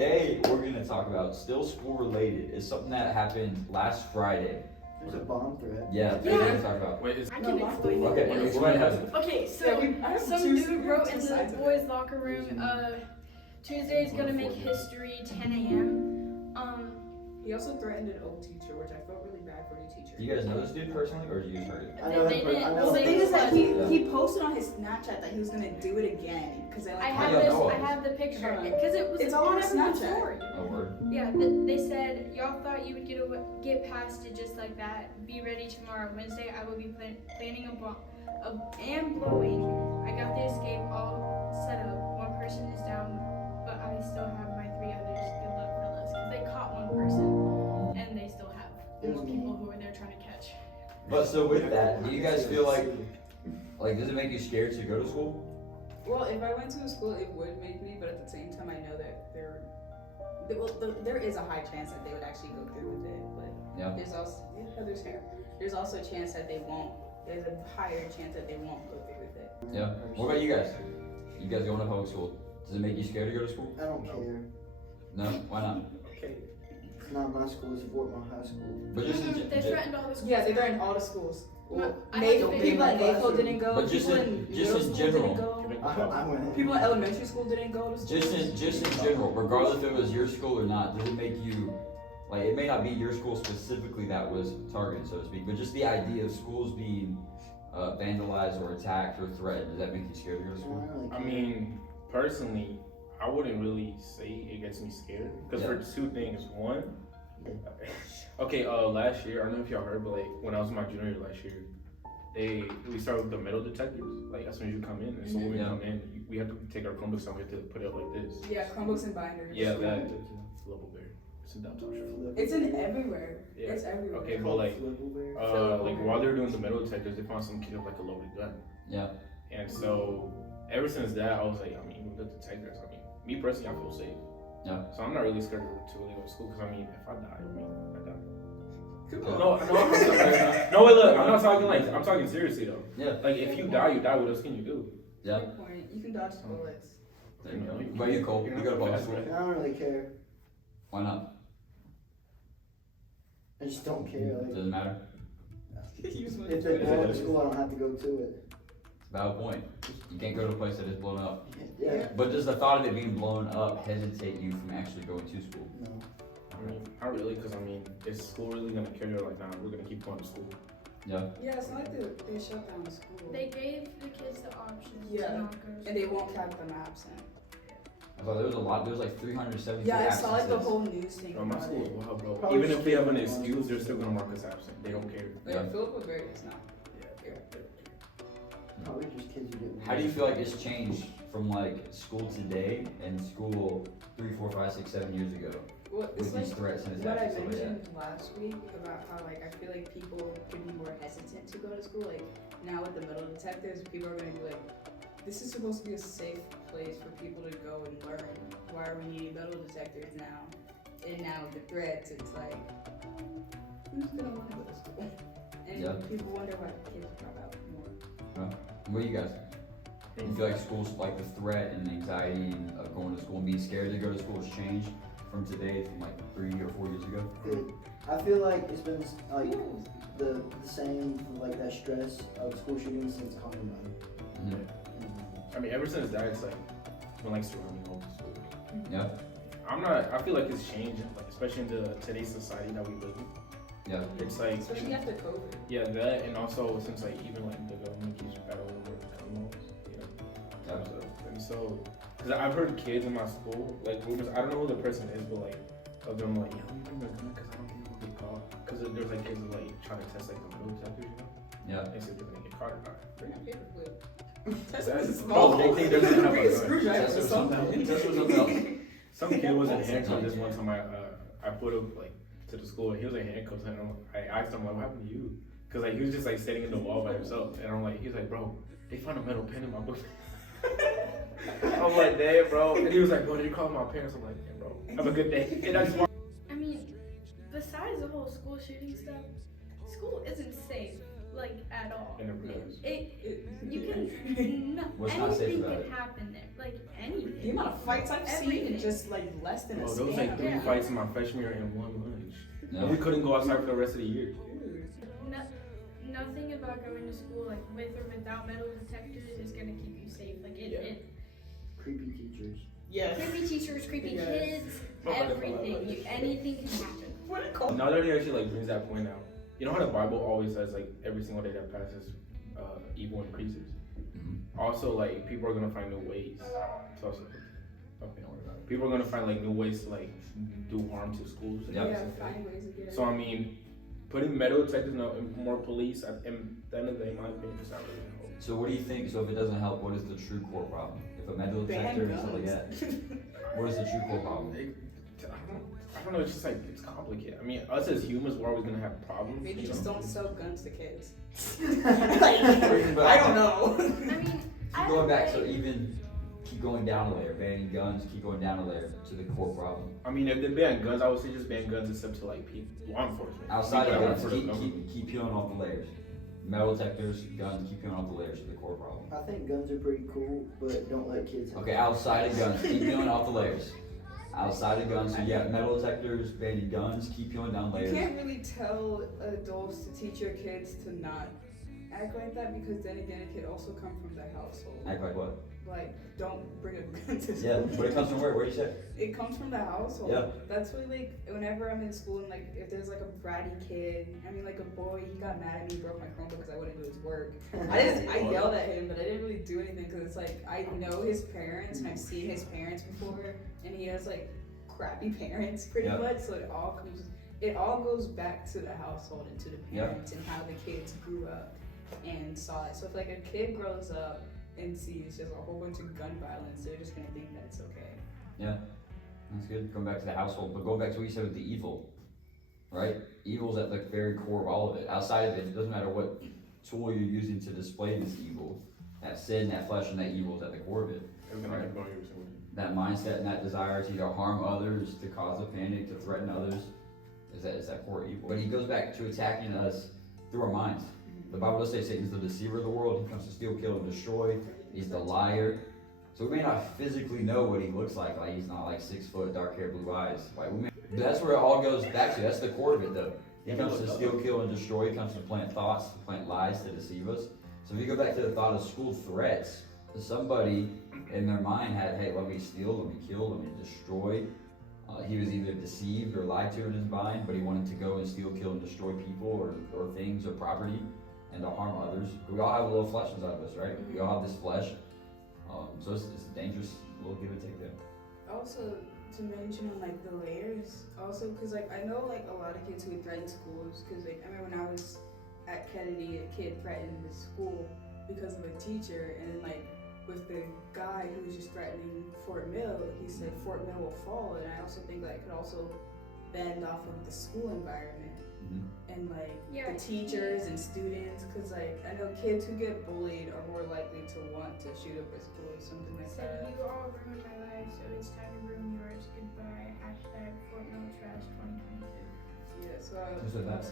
today we're gonna talk about still school related. It's something that happened last Friday. There's a bomb threat. Yeah, that's what we're gonna talk about. Wait, is I can explain it. Okay, go ahead. Okay, so some dude wrote in the boys' locker room, Tuesday's gonna make history 10 a.m. He also threatened an old teacher, which I felt really bad for the teacher. Do you guys know this dude personally, or did you just heard it? I know they him, didn't. I know Well, The they thing is that Yeah. he posted on his Snapchat that he was gonna do it again because they like. I How have y'all this. know I it? have the picture because it was It's all on everyone's Snapchat. story. Oh, word. Yeah, they said y'all thought you would get past it just like that. Be ready tomorrow, Wednesday. I will be planning a bomb and blowing. I got the escape all set up. One person is down, but I still have my 3 others. Good luck, fellas, because they caught one person and they still have more people who are there trying to catch. But so with that, do you guys feel like does it make you scared to go to school? Well, if I went to a school, it would make me, but at the same time, I know that there is a high chance that they would actually go through with it. But Yeah. there's also a chance that they won't. There's a higher chance that they won't go through with it. Yeah. What about you guys? You guys going to public school? Does it make you scared to go to school? I don't care. No? Why not? It's not my school, it's Fort Mill High School. But just in, They threatened all the schools. Yeah, they threatened all the schools. Well, People at NAFO didn't go. But just people in middle school general. didn't go. I went in. People in elementary school didn't go to school. just in general, regardless if it was your school or not, does it make you it may not be your school specifically that was targeted, so to speak, but just the idea of schools being vandalized or attacked or threatened, does that make you scared to go to school? I mean, personally, I wouldn't really say it gets me scared because for two things. One, okay, last year, I don't know if y'all heard, but when I was in my junior year last year, we started with the metal detectors. Like as soon as you come in, and so when we come in, we have to take our Chromebooks and we have to put it up like this. Yeah, Chromebooks and binders. Yeah, that level bear. It's in downtown Charlotte. It's in everywhere. Yeah. It's everywhere. Okay, but while they're doing the metal detectors, they found some kid with a loaded gun. Yeah. And so ever since that, I was like, I mean, with the detectors, I mean, me personally, I feel safe. Yeah. So I'm not really scared to really go to school because I mean, if I die, I die. Cool. No, wait, look, I'm not talking I'm talking seriously though. Yeah. Like if you die, what else can you do? Yeah. Good point. You can dodge bullets. There you go. What about you, Cole? You go to public school? I don't really care. Why not? I just don't care. Like, Doesn't matter. if they blow up the school, I don't have to go to it. Valid point. You can't go to a place that is blown up. Yeah. But does the thought of it being blown up hesitate you from actually going to school? No. I mean, not really, because I mean, is school really gonna care? Like, nah, we're gonna keep going to school. Yeah. Yeah, it's not like they shut down the school. They gave the kids the option Yeah, to not go to and they school. won't count them absent. I thought there was a lot. There was like 373 Yeah, I absences. saw like the whole news thing Oh, my about school it. is wild, bro. Probably Even if they have an should. excuse, they're still gonna mark us absent. They don't care. Yeah. Philip was very it's not. Probably just kids who get. How do you feel like it's changed from school today and school 3, 4, 5, 6, 7 years ago Well, it's with like these threats and what I attacks and stuff like that? mentioned last week about how I feel like people could be more hesitant to go to school. Like now with the metal detectors, people are gonna be like, this is supposed to be a safe place for people to go and learn. Why are we needing metal detectors now? And now with the threats, it's like, who's gonna want to go to school? And Yeah. people wonder why kids drop out more. What do you guys? You feel like schools, the threat and anxiety of going to school and being scared to go to school has changed from today from 3 or 4 years ago? Good. I feel like it's been the same that stress of school shootings since Columbine. Mm-hmm. I mean, ever since that, it's been surrounding all the school. Yeah. I feel like it's changed, especially in today's society that we live in. Yeah. It's Especially after COVID. yeah, that, and also since even the government keeps battling over gun laws, and so, because I've heard kids in my school, rumors, I don't know who the person is, but of them yo, you bring a gun because I don't think we'll get caught. Because there's kids trying to test the metal detectors, Yeah. They said they're gonna get caught or not. Bring a paperclip. That's small. they think they're gonna have Bring a a gun. screwdriver Test or or something. Test or something else. Some kid was in handcuffs this one time. I put him to the school, and he was in handcuffs, and I asked him what happened to you? Because he was just sitting in the wall by himself, and he was bro, they found a metal pen in my book. I'm damn, bro. And he was bro, did you call my parents? I'm damn, bro, have a good day. And I just I mean, besides the whole school shooting stuff, school isn't safe. like at all. In the prayers. You can What's not safe anything about can it? happen there, like anything. The amount of fights I've seen in Everything. just like less than a Bro, span. there was like 3 Yeah. fights in my freshman year in 1 lunch. No. And we couldn't go outside for the rest of the year. Nothing about going to school like with or without metal detectors is gonna keep you safe. Like it Creepy teachers. Yeah. creepy teachers, creepy Yeah. kids, everything. Anything can happen. What it called? Now that he actually like brings that point out, you know how the Bible always says like every single day that passes, evil increases. Also, like people are gonna find new ways. To also, okay, don't worry about it. People are gonna find like new ways to like do harm to schools. And Yep. Yeah, things like that. find ways to get So I mean, putting metal detectors and more police at the end of the day, in my opinion, is not really gonna help. So what do you think? So if it doesn't help, what is the true core problem? If a metal ban detector and stuff like that, guns. what is the true core problem? I don't know. It's just like it's complicated. I mean, us as humans, we're always gonna have problems. Maybe you just know? don't sell guns to kids. But I don't know. I mean, Keep going back, so even keep going down a layer, banning guns, keep going down a layer to the core problem. I mean, if they ban guns, I would say just ban guns except to like law enforcement. Outside of People guns, for the government. keep peeling off the layers. Metal detectors, guns, keep peeling off the layers to the core problem. I think guns are pretty cool, but don't let kids have Okay, outside of guns, keep peeling off the layers. Outside of guns, so you got metal detectors, banning guns, keep peeling down You layers. can't really tell adults to teach your kids to not act like that because then again it could also come from the household. Act like what? Like, don't bring a gun to school. Yeah, but it comes from where? Where you say? It comes from the household. Yeah. That's why, like, whenever I'm in school and, like, if there's, like, a bratty kid, I mean, like, a boy, he got mad at me, broke my Chromebook because I wouldn't do his work. I yelled at him, but I didn't really do anything because it's, like, I know his parents and I've seen his parents before, and he has, like, crappy parents pretty Yeah. much, so it all goes back to the household and to the Yeah. parents and how the kids grew up and saw it. So if, like, a kid grows up and sees just a whole bunch of gun violence, they're just gonna think that it's okay. Yeah, that's good. Going back to the household, but going back to what you said with the evil, right? Evil's at the very core of all of it. Outside of it, it doesn't matter what tool you're using to display this evil. That sin, that flesh, and that evil is at the core of it. Everything I can go here, so That mindset and that desire to either harm others, to cause a panic, to threaten others, is that core evil. But he goes back to attacking us through our minds. The Bible does say Satan's the deceiver of the world. He comes to steal, kill, and destroy. He's the liar. So we may not physically know what he looks like. Like he's not like 6 foot, dark hair, blue eyes. Like but that's where it all goes back to. That's the core of it, though. He comes to steal, kill, and destroy. He comes to plant thoughts, to plant lies to deceive us. So if you go back to the thought of school threats, somebody in their mind had, hey, let me steal, let me kill, let me destroy. He was either deceived or lied to in his mind, but he wanted to go and steal, kill, and destroy people or things or property and to harm others. We all have a little flesh inside of us, right? We all have this flesh. So it's a dangerous little give and take there. Also, to mention on like the layers, also because like I know like a lot of kids who would threaten schools because like I remember when I was at Kennedy, a kid threatened the school because of a teacher, and then like with the guy who was just threatening Fort Mill, he said Fort Mill will fall, and I also think that could also bend off of the school environment and like Yeah. the teachers and students, because like I know kids who get bullied are more likely to want to shoot up a school or something like Said that. you all ruined my life, so it's time to ruin yours. Goodbye. Hashtag Fort Mill Trash 2022. Yeah, so Who said that?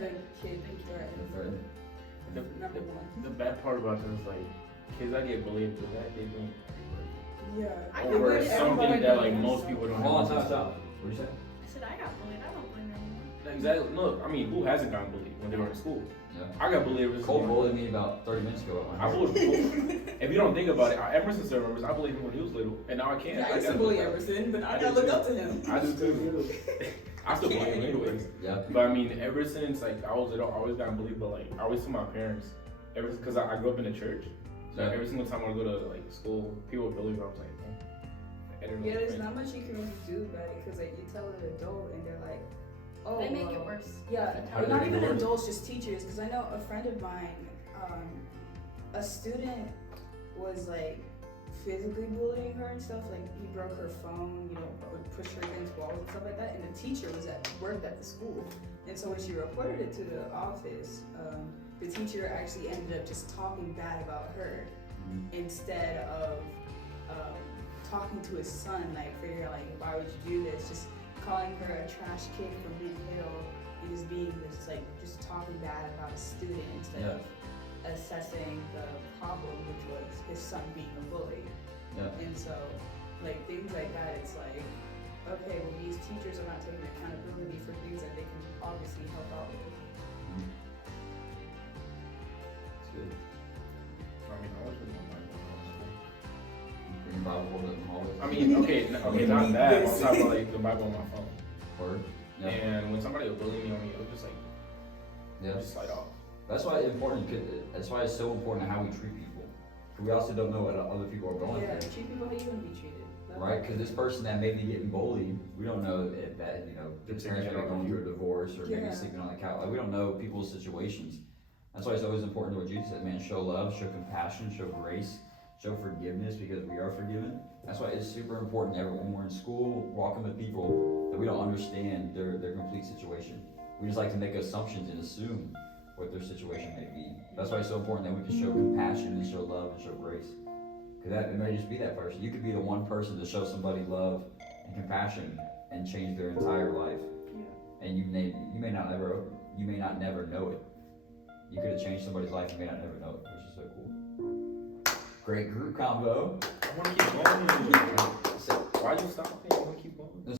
the kid who threatened. The, Number one. the bad part about this is like kids that get bullied for that they blame Yeah. I everybody. Or think something that like most people don't Hold on, have. stop. What did you say? I said I got bullied. I don't blame anyone. Exactly. Look, I mean, who hasn't gotten bullied when they were in school? Yeah. I got bullied ever since. Cole bullied me about 30 minutes ago. I bullied Cole. If you don't think about it, Emerson still remembers. I bullied him when he was little, and now I can't. Yeah, I used to gotta bully do that. Emerson, but I I do gotta look too. up to him. I do too. I still bully him anyways. Yeah. But I mean, ever since like I was little, I always got bullied. But like I always tell my parents, ever because I grew up in the church, so Yeah. every single time I go to like school, people would bully me. I was like, I didn't Yeah, really there's think. not much you can really do about it because like you tell an adult and they're like, oh, They make well, it worse. Yeah, If you How or do not they even do it? adults, just teachers. Because I know a friend of mine, a student was like physically bullying her and stuff. Like he broke her phone, you know, would push her against walls and stuff like that. And the teacher worked at the school, and so when she reported it to the office, the teacher actually ended up just talking bad about her instead of talking to his son, like figuring out like why would you do this, just calling her a trash kid from Mint Hill, is being this like just talking bad about a student instead of assessing the problem, which was his son being a bully. Yeah. And so, like things like that, it's like, okay, well these teachers are not taking accountability for things that they can obviously help out with. It's good. I mean, I was reading my Bible in school. Bring your Bible over in the hallway. I mean, okay, not that. I'm talking about like the Bible on my phone. Word. Yeah. And when somebody would bully me on me, it was just like, just slide off. That's why it's important. That's why it's so important how we treat people. Because we also don't know what other people are going Yeah, through. treat people how you want to be treated. Right, because this person that may be getting bullied, we don't know if that, their parents are going through a divorce or maybe sleeping on the couch. Like, we don't know people's situations. That's why it's always important to what Jesus said, man, show love, show compassion, show grace, show forgiveness because we are forgiven. That's why it's super important that when we're in school, walking with people that we don't understand their complete situation. We just like to make assumptions and assume what their situation may be. That's why it's so important that we can show compassion and show love and show grace. Because it may just be that person. You could be the one person to show somebody love and compassion and change their entire life. Yeah. And you may not never know it. You could have changed somebody's life, you may not never know it, which is so cool. Great group combo. I want to keep going. Why you stop? I want to keep going.